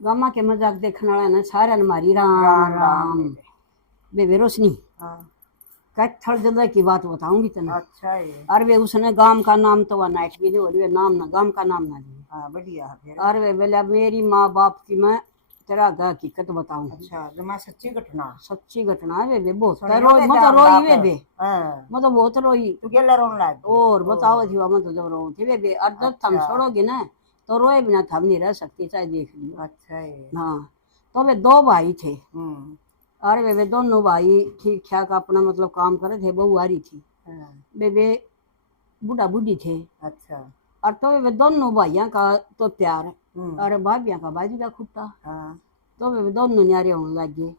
Gamma के मजाक देखने वाला ना सारा मारी राम राम राम राम। बे रोशनी हाँ कैथल जगह की बात बताऊंगी तने। अच्छा है। अरे वे उसने गांव का नाम तो वह नाइट भी नहीं हो रही नाम ना गांव का नाम ना ली। हाँ बढ़िया है फिर। अरे वे बोला मेरी माँ बाप की मैं तेरा हकीकत बताऊं। अच्छा जमा सच्ची घटना। सच्ची घटना है वे बहुत सुनियो रोई के मत जान रोई बाप। वे बे हाँ मत बहुत रोई तू गेला रोन लाग गई। और ओ, बताओ थी मत जब रो थी वे बे और जब थम अच्छा छोड़ोगे ना तो रोए बिना थम नहीं रह सकती चाहे देख लियो। अच्छा है। हाँ तो वे दो भाई थे। हम्म। अरे वे दोनों भाई ठीक ठाक अपना मतलब काम करे थे बहू आ रही थी। हाँ, वे बूढ़ा बूढ़ी थे। अच्छा। और तो वे दोनों भाइयों का तो प्यार हम्म। और भाभियां का बाजू का खुट्टा। हाँ तो वे दोनों न्यारे होने लग गए।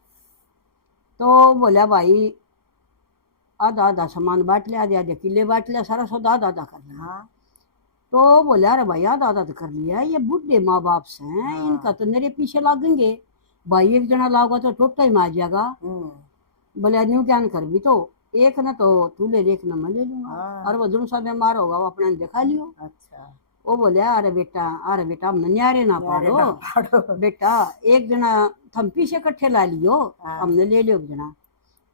तो बोला भाई आधा आधा सामान बांट लिया आधे आधे किले बांट लिया सारा सौदा आधा आधा कर लिया। हाँ तो बोला अरे भाई आधा आधा तो कर लिया ये बूढ़े माँ बाप से हैं हाँ। इनका तो मेरे पीछे लागेंगे। भाई एक जना लाओगा तो टोटा ही मार जाएगा। बोले न्यू क्या कर भी तो एक ना तो तू ले एक ना मैं ले लूंगा। हाँ। और वो जो सा बीमार होगा वो अपने दिखा लियो। अच्छा वो बोले अरे बेटा हम न्यारे ना यारे पाड़ो ना पाड़ो। बेटा एक जना थम पीछे कट्ठे ला लियो हाँ हमने ले लियो एक जना।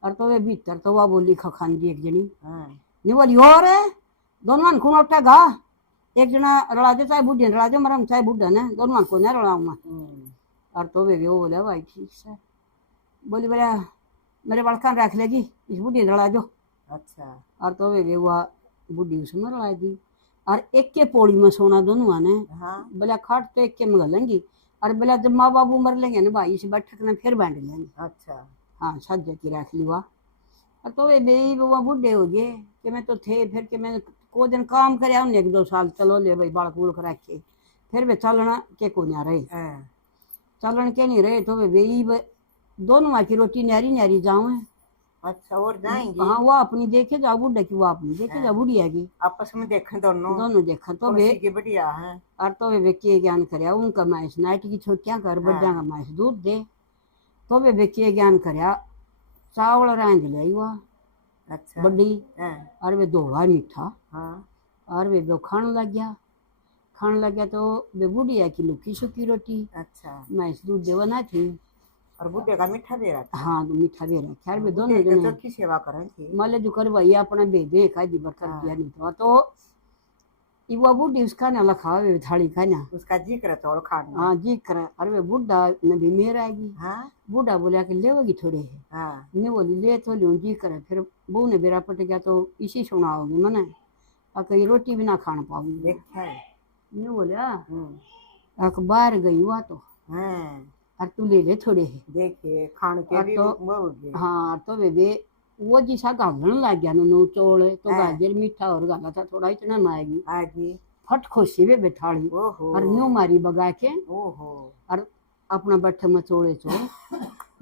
और तो वे भीतर तो वह बोली खखान जी एक जनी हाँ नहीं बोली और दोनों मन खून उठा गा एक जना रड़ा दे चाहे बुढ़ी रड़ा दे मरम चाहे बुढ़ा ने दोनों मन को नहीं रड़ाऊँ मैं। और तो वे वो बोले भाई ठीक से बोली बोला मेरे बड़का रख लेगी इस बुढ़ी ने रड़ा दो। अच्छा। और तो वे वह बुढ़ी उसमें रड़ा दी और एक के पौड़ी में सोना दोनों ने। हाँ बोला खाट तो एक के में घलेंगी और बोला जब माँ बाबू मर लेंगे ना भाई इस बैठक में फिर बांट लेंगे। अच्छा। हाँ सज की रख ली हुआ। और तो वे बे वो बूढ़े हो गए कि मैं तो थे फिर कि मैं को दिन काम करे उन्हें एक दो साल चलो ले भाई बाल कूल करा के फिर वे चलना के को नहीं रहे हाँ, चलन के नहीं रहे तो वे बे दोनों माँ की रोटी न्यारी न्यारी जाऊँ है। अच्छा और जाएंगे। हाँ वो अपनी देखे जाओ बूढ़े की वो अपनी देखे जाओ बूढ़ी है की आपस में देखें दोनों दोनों देखा तो वे तुलसी की बढ़िया है। और तो वे के ज्ञान करे उनका मैस नाइट की छोटियां कर बड्डा का मैस दूध दे तो वे के ज्ञान करे चावल रांध ले हुआ अच्छा। बड्डी हाँ और वे दोड़ा मीठा हाँ और वे खाने लग गया तो वे बुढ़िया की लुकी सुखी रोटी अच्छा। मैस दूध देवा ना थी और बुढ़े का मीठा दे रहा था। हाँ मीठा दे रहा खैर वे दोनों बुढ़े की जने चोखी सेवा करें थी। माले जो कर भैया अपना भेजे का दी कर दिया नहीं तो वो बूढ़ी उसका ना लखा वे थाली का ना उसका जिक्र तोड़ खाना। हाँ जी कर अरे वे बुढ़ा ने भी मेरा आएगी। हाँ बूढ़ा बोला कि लेवगी थोड़े है हाँ ने बोली ले तो लूँ जी करे फिर बहू ने बेरा पट गया तो इसी सुनाओगी मने और कहीं रोटी भी ना खाना पाऊंगी देखा है। ने बोला अखबार गई हुआ तो हाँ और तू ले ले थोड़े है देखिए खान के भी तो वो हो गए। हाँ तो वे वो जिसा गालन लग गया नो चौड़ तो हाँ। गाजर मीठा और गाला था थोड़ा इतना ना आएगी आगे फट खुशी वे बैठाड़ी ओहो और न्यू मारी बगा के ओहो और अपना बट्ठे में चोड़े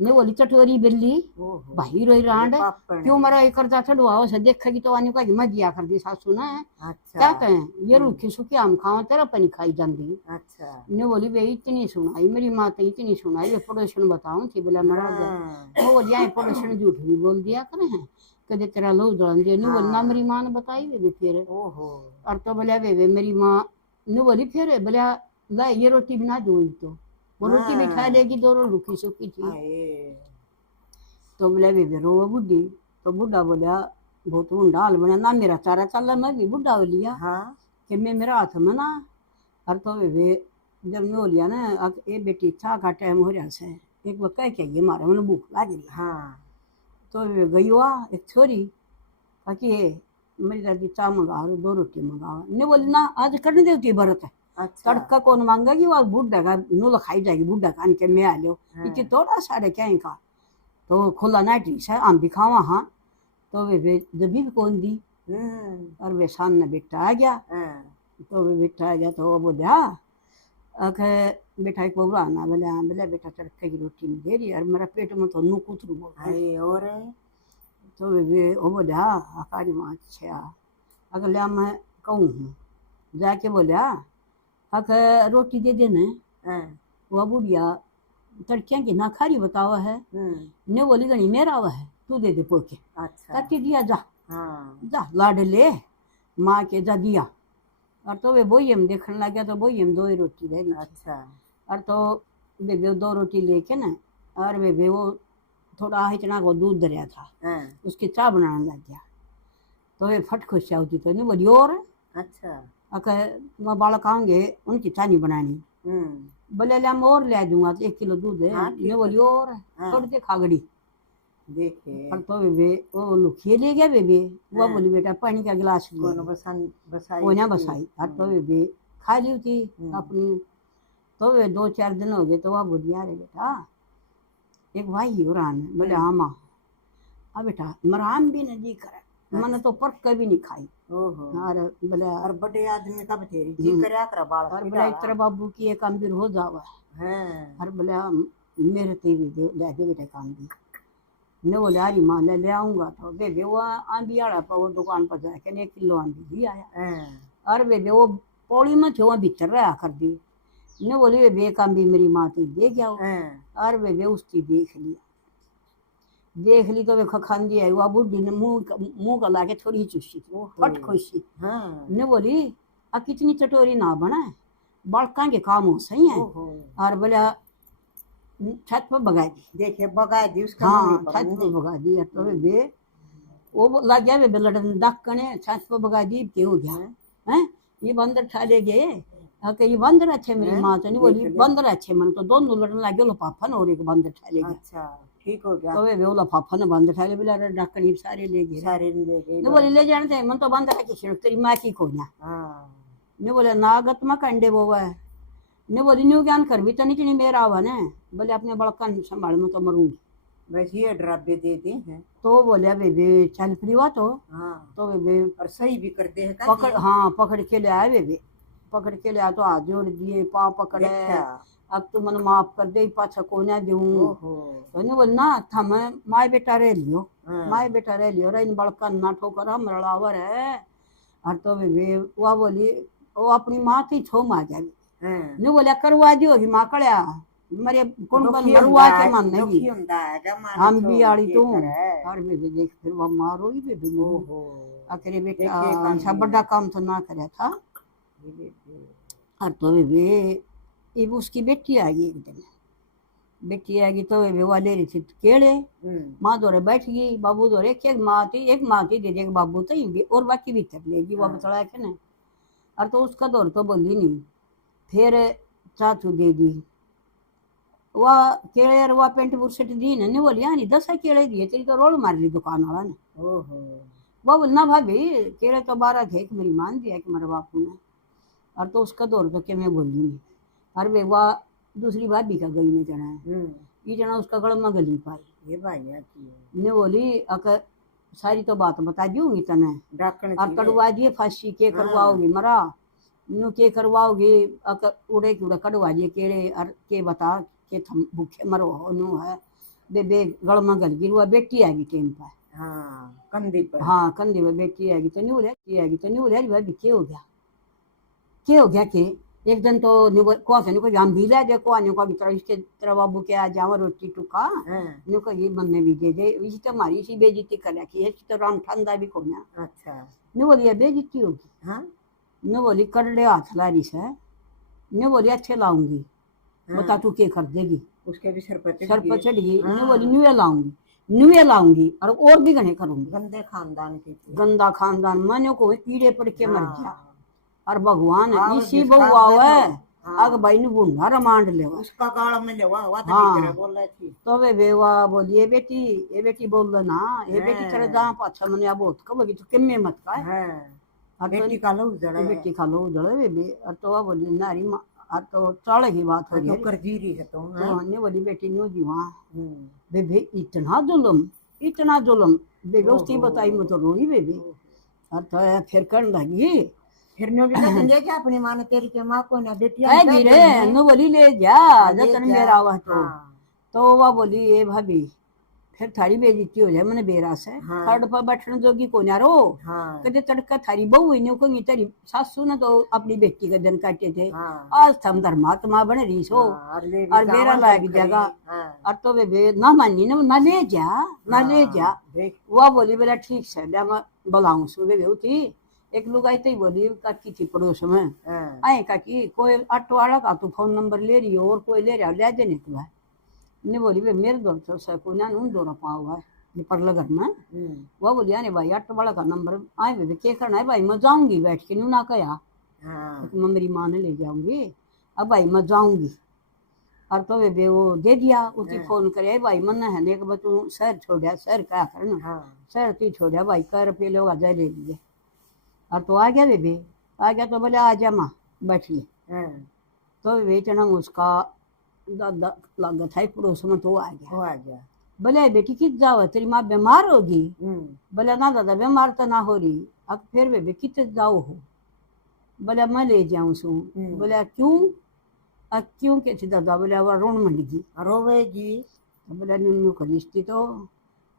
ने बोली चटोरी बिल्ली ओहो भाई रोई रांड पापड़ क्यों मरा एक करता छड़वाओ से देखेगी तो आने का हिम्मत दिया कर दी सासू ने क्या अच्छा कहें ये रूखी सुखी आम खाओ तेरा पनी खाई जाती। अच्छा। ने बोली वे इतनी सुनाई मेरी माँ तो इतनी सुनाई वे पड़ोसन बताऊं थी बोला मरा गया वो बोलिया पड़ोसन झूठ भी बोल दिया करे हैं कदे तेरा लो जलन दे नु बोली ना मेरी माँ ने बताई वे फिर ओहो और तो बोलिया वे मेरी माँ नु बोली फिर बोलिया ला ये रोटी बना दो तो वो रोटी भी खा लेगी दोनों रुखी सुखी थी। तो बोले वे रो बुढ़ी तो बुढ़ा बोलिया बहुत ऊंडा हाल बना ना मेरा चारा चल मैं भी बुढ़ा हो लिया कि मैं मेरा हाथ में ना और तो वे जब मैं हो लिया ना ये बेटी चाह का टाइम हो रहा से एक वो कह के ये मारे मैंने भूख लग रही तो वे गई हुआ एक छोरी ताकि मेरी दादी चाह मंगा दो रोटी मंगाओ ने बोली ना आज करने देती व्रत है तड़का कौन मांगेगी वो बुढ़ा का नूल खाई जाएगी बुढ़ा कान के मैं आ लो इतनी थोड़ा साढ़े क्या का तो खुला ना टीस है आम भी खावा हाँ तो वे जबी भी कौन दी और वे सामने बेटा आ गया तो वे बेटा आ गया तो वो बोलिया आखे बेटा एक बबरा ना बोले हाँ बोले बेटा तड़के की रोटी में दे रही और मेरा पेट में तो नू कुतरू बोल और तो वे वो बोले हाँ हकारी माँ अच्छा अगले मैं कहूँ हूँ जाके बोलिया आखे रोटी दे देने वह बुढ़िया तड़कियाँ की ना खारी बतावा है ने बोली गणी मेरा हुआ है तू दे दे पोके काटी दिया जा जा लाड ले माँ के जा दिया और तो वे बोई हम देखने लग गया तो बोई हम दो ही रोटी दे दी और तो बेबे 2 रोटी लेके ना, और बेबे वो थोड़ा हिचना को दूध दरिया था, हाँ, उसकी चाय बनाने लग गया। तो वे फट खुश होती तो नहीं बोली और अच्छा। अगर मैं बालक आएंगे उनकी चाय नहीं बनानी, बोले ले मैं और ले दूंगा, तो 1 किलो दूध है। हाँ, ठीक मैं बोली है। और हाँ। थोड़ी देर खागड़ी। देखे और तो बेबे वो लुखिए ले गया बेबे। वो हाँ। बोली बेटा पानी का गिलास ले कौन ले। बसाई कोना थी? बसाई। और तो बेबे खा ली थी अपनी। तो वे 2-4 दिन हो गए तो वह बुढ़िया रे बेटा एक भाई हो रहा है। बोले हाँ माँ। हाँ बेटा मराम भी नहीं करे, मैंने तो पर्क कभी नहीं खाई। ओहो। और बोले और बड़े आदमी का बथेरी जी करया कर बाल और बोले इतना बाबू की एक काम भी हो जावा। हैं। और बोले मेरे ते भी ले दे बेटा काम भी। ने बोले अरे माँ ले आऊंगा। तो बेबे वो आंधी आड़ा पर वो दुकान पर जाके 1 किलो आंधी ले आया। हैं। और बेबे वो पौड़ी में थे वहाँ भीतर रहा कर दी। ने बोली बेबे काम भी मेरी माँ थी दे गया। और बेबे उसकी देख लिया, देख ली तो वे खांदी आई। वह बुढ़ी ने मुंह का लाके थोड़ी ही चुस्सी थी, फट खुशी। ने बोली आ कितनी चटोरी ना बना, बड़का के काम हो सही है। और बोला छत पर भगा दी। देखे भगा दी उसका। हाँ छत पर भगा दी। तो वे वो लग गया वे लड़न डकने छत पर भगा दी। क्या हो गया है ये बंदर ठा ले गए। ये बंदर अच्छे मेरी माँ तो नहीं बोली बंदर अच्छे मन तो दोनों लड़न लगे लफाफा और एक बंदर ठा ले गया। अच्छा ठीक हो गया। तो वे लफाफा ने बंदर ठा ले बोला डकनी सारे ले गए। सारे ले गए। ने बोले ले जाने थे मन तो बंदर की छिड़क तेरी माँ की कोना। ने बोले नागत में कंडे वो है। ने बोली न्यू ज्ञान कर भी तो नहीं मेरा आवा ने। बोले अपने बड़का संभाल में तो मरूंगी। बस ये ड्राबे दे दे हैं। तो बोले बेबे चल पड़ीवा तो। तो बेबे और सही भी करते हैं पकड़ हाँ पकड़ के ले आए बेबे। पकड़ के ले आया तो हाथ जोड़ दिए पाँव पकड़े। अब तू मन माफ कर दे पाछा कोना दूं। तो ने बोल ना था मैं माए बेटा रह लियो। माए बेटा रह लियो रे इन बड़का ना ठोकर हम लड़ावर है। और तो बेबे वह बोली वो अपनी माँ थी छो माँ जावी। ने बोला करवा दी होगी माँ कड़िया मरे कौन बन मरुआ के मन नहीं हम भी आड़ी तू। और बेबे देख फिर वह मारो ही बेबे। आखिर बेटा अच्छा बड़ा काम तो ना करे था। और तो बेबे उसकी बेटी आ गई एक दिन। बेटी आ गई तो बेबे वह ले रही थी केड़े। माँ दौरे बैठ गई बाबू दौरे एक माँ थी दीदी एक बाबू तो और बाकी भीतर ले गई वह बतला के ना। और तो उसका दौर तो बोली नहीं। फिर चाचू दे दी वह केड़े और वह पेंट बुरसेट दी ने नहीं बोली यानी 10 केड़े दिए तेरी तो रोल मार ली दुकान वाला ने। वह बोलना भाभी केड़े तो 12 थे मेरी मान दिया कि मेरे बापू ने। और तो उसका दौर तो क्या मैं बोली नहीं। और वे वह दूसरी भाभी का गई ने जना है ये जना उसका गड़ में गली पाई ये भाई ने बोली अगर सारी तो बात बता दूंगी तने। और कड़वा दिए फांसी के करवाओगी मरा नु के करवाओगी अगर उड़े उड़े कड़वा दिए केड़े और के बता के थम भूखे मरो नु है। बेबे गड़ में गल गिर बेटी आ गई टेम पर। कंधी पर कंधी पर बेटी आ गई तो नहीं उड़े भाभी क्या हो गया के एक दिन तो को हम भी ले दे को इसके तेरा बाबू के आ जावा रोटी टुका नु को ये मन में भी दे दे इसी तो हमारी इसी बेइज्जती कर रखी है तो राम ठंडा भी कोना। अच्छा नु बोलिए बेइज्जती होगी। नु बोली करड़े हाथ लारी से नु बोली अच्छे लाऊंगी बता तू क्या कर देगी। उसके भी सर पर चढ़ गई। नु बोली न्यूए लाऊंगी और भी गने करूंगी। गंदा खानदान मैंने को कीड़े पड़ के मर गया। और भगवान इसी बउआ है अग भाई ने बुढ़ा रमांड ले उसका गाल में लेवा बोल रही थी। तो वे बेवा बोली ये बेटी बोल ना ये बेटी तेरे जहाँ पाछा मैंने बहुत कब तो किम्मे मत का बेटी खा लो उजड़े बेबे। और तो वह बोली नारी और तो चढ़ की बात हो रही कर जी रही है तो हमने बोली बेटी न्यू जी वहाँ बेबे इतना जुलम बेबे उसकी बताई मैं तो रोई बेबे। और तो फिर करने लगी फिर नो भी ले जा अपनी मां ने तेरी के मां को ना बेटी है गिरे नो बोली ले जा जतन मेरा हुआ तो वह बोली ए भाभी फिर थारी बेइज्जती हो जाए मैंने बेरा से थर्ड पर बैठने जोगी को ना रो कदे तड़का थारी बहू ही को तेरी सासू ने तो अपनी बेटी के दिन काटे थे आज थम धर्मात्मा बने रही सो और बेरा लाग जगह। और तो वे ना मानी ना ले जा वह बोली बेला ठीक से मैं बुलाऊं सुबह उठी एक लुगाई तो ही बोली काकी थी पड़ोस में, हाँ, आए काकी कोई ऑटो वाला का तो फोन नंबर ले रही हो और कोई ले रहा ले देने को है। ने बोली वे मेरे दोस्त से कोई ना उन दोनों पाओ है ये परला घर में। वो बोली अरे भाई ऑटो वाला का नंबर आए वे क्या करना है भाई, मैं जाऊंगी बैठ के नू ना कहा हाँ, मैं मेरी माँ ने ले जाऊंगी, अब भाई मैं जाऊंगी। और तो वे वो दे दिया उसी फोन करे भाई मन है ने कि तू शहर छोड़ा, शहर क्या करना, हाँ, शहर तू छोड़ा भाई कर पे लोग आजा ले लिए। और तो आ गया बेबे, आ गया तो बोले आ जा माँ बैठिए। हाँ, तो बेचना उसका दादा लगा था पड़ोस में, तो आ गया। वो आ गया। बोले बेटी कित जाओ तेरी माँ बीमार होगी। बोले ना दादा बीमार तो ना हो रही। अब फिर बेबे कित जाओ हो। बोले मैं ले जाऊँ सू। बोले क्यों, क्यों के थी दादा। बोले वो रोन मंडी रोवेगी। बोले नुनू खरीदती तो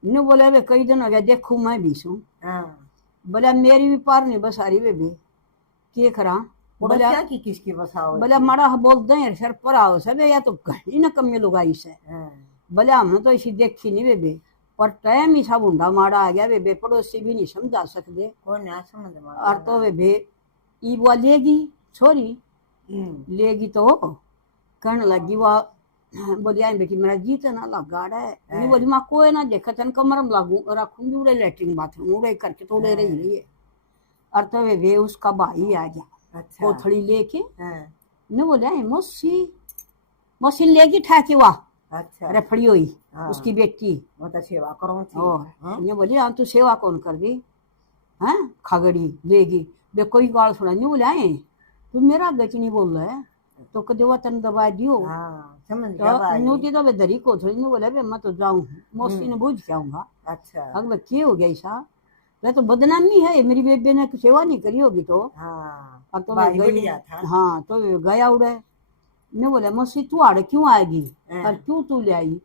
नु बोले वे कई दिन हो गया देखू मैं भी सू। हाँ, बोले मेरी भी पार नहीं बस आ रही बेबे के करा। बोले क्या की किसकी बसाओ। बोले माड़ा बोल दे सर पर आओ सब या तो घड़ी ना कमी लुगाई से। बोले हमने तो इसी देखी नहीं बेबे, पर टाइम ही सब उंडा माड़ा आ गया बेबे, पड़ोसी भी नहीं समझा सकते। कौन ना समझ में और तो बेबे ई वो लेगी छोरी लेगी तो कहने लगी वह बोली आई बेटी मेरा जीत ना लगा है। नहीं बोली माँ कोई ना देखा तेन कमर में लागू रखूंगी उड़े लेटरिन बाथरूम उड़े करके तो उड़े रही है। और तो वे उसका भाई आ गया कोथड़ी लेके। ने बोले मौसी मौसी लेगी ठाके वाह रफड़ी हुई उसकी बेटी। वो तो सेवा करो ने बोली हाँ तू सेवा कौन कर दी हैं खागड़ी लेगी बे कोई गाल सुना। नहीं बोले आए तू मेरा गच नहीं बोल रहा है तो कदे वो तन दबा दियो। तो नूती तो दरी को थोड़ी नहीं बोले मैं तो जाऊँ मौसी ने बूझ के आऊंगा। अच्छा अगर क्या हो गया ऐसा मैं तो बदनामी है मेरी बेबे ने सेवा नहीं करी होगी तो। हाँ, तो मैं गई हाँ तो गया उड़े। ने बोले मौसी तू आड़े क्यों आएगी और क्यों तू ले आई।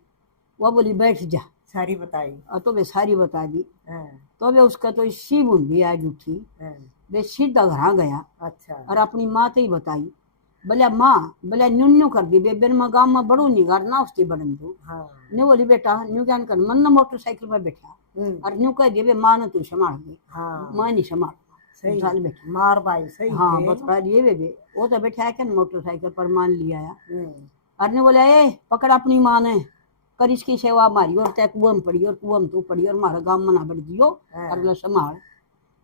वो बोली बैठ जा सारी बताई। तो वे सारी बता दी। तो वे उसका तो सी बुंदी आज उठी वे सीधा घर गया। अच्छा और अपनी माँ तो ही बताई। बोले माँ बोले न्यून्यू कर दी बेबे मैं गाँव में बड़ू नहीं घर ना उसकी बड़न दू। ने बोली बेटा न्यू ज्ञान कर मन मोटरसाइकिल पर बैठा और न्यू कह दिए माँ ने तू संभाल दी। मैं नहीं संभाल बैठा मार भाई सही। हाँ बता दिए बेबे वो तो बैठा है मोटरसाइकिल पर मान लिया और ने बोला ए पकड़ अपनी माँ ने कर इसकी सेवा मारी और तय कुआं में पड़ी और कुआं में तू पड़ी और मारा गाँव में ना बढ़ दियो और संभाल।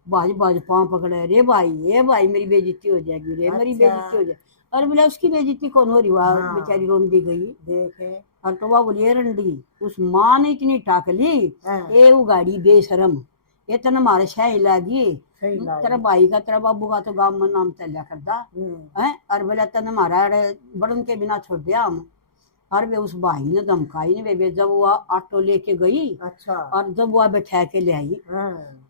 बाज बाज पाँव पकड़े रे भाई मेरी बेइज्जती हो जाएगी रे मेरी बेइज्जती हो जाएगी। और बोला उसकी बेइज्जती कौन हो रही वहाँ बेचारी रोंदी गई देखे। और तो वह बोली रंडी उस माँ ने इतनी टाक ली ए वो गाड़ी बेशरम ये तो हमारे शाही लागी तेरा भाई का तेरा बाबू का तो गाँव में नाम चलिया करता है। और बोला तन हमारा बड़न के बिना छोड़ दिया हम। और वे उस भाई ने धमकाई ने वे जब वो ऑटो लेके गई। अच्छा और जब वो बैठा के ले आई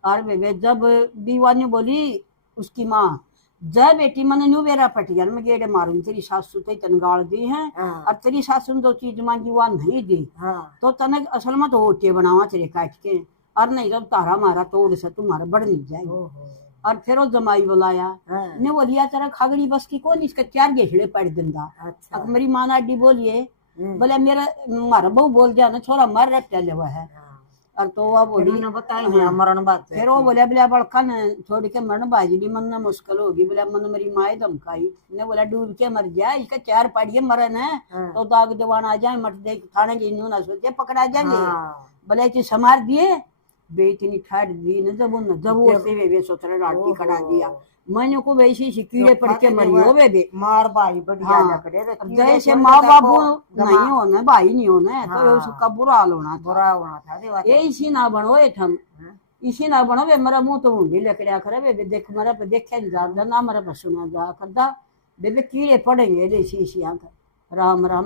और वे जब बीवा ने बोली उसकी माँ जय बेटी मैंने न्यू बेरा पटियाल में गेड़े मारूंगी तेरी सासू तो तन गाड़ दी है और तेरी सासू ने दो चीज मांगी वह नहीं दी तो तने असल में तो ओटे बनावा तेरे काट के और नहीं जब तारा मारा तोड़ से तुम्हारा बढ़ नहीं जाएगी। और फिर वो जमाई बुलाया ने बोलिया तेरा खागड़ी बस की कौन इसका 4 घेसड़े पड़ देंगा। अच्छा मेरी माँ नाडी बोलिए बोले मेरा मारा बहू बोल दिया ना छोरा मर रहा ले हुआ है। और तो वह बोली मरण बात फिर वो बोले बोले बड़का ने छोड़ के मरण बाजली मन ना मुश्किल होगी। बोला मन मेरी माए धमकाई ने बोला डूब के मर जाए इसका 4 पाड़िए मरन है तो दाग दीवान आ जाए मट दे थाने की ना सोचे पकड़ा जाएंगे। बोले इतनी समार दिए बे इतनी ठाट दी न जब वो से वे सोचरा राटी खड़ा दिया मैंने को वैसे ही कीड़े पड़ के मरी हो बे मार भाई बढ़िया लकड़े जैसे माँ बाबू नहीं होना भाई नहीं होना तो उसका बुरा हाल होना था। ये इसी ना बनो हम इसी ना बनो वे मेरा मुंह तो ऊंडी लकड़िया करे वे देख मेरा पे देखे जा ना मेरा पे सुना जा करदा बेबे कीड़े पड़ेंगे इसी आंख राम राम।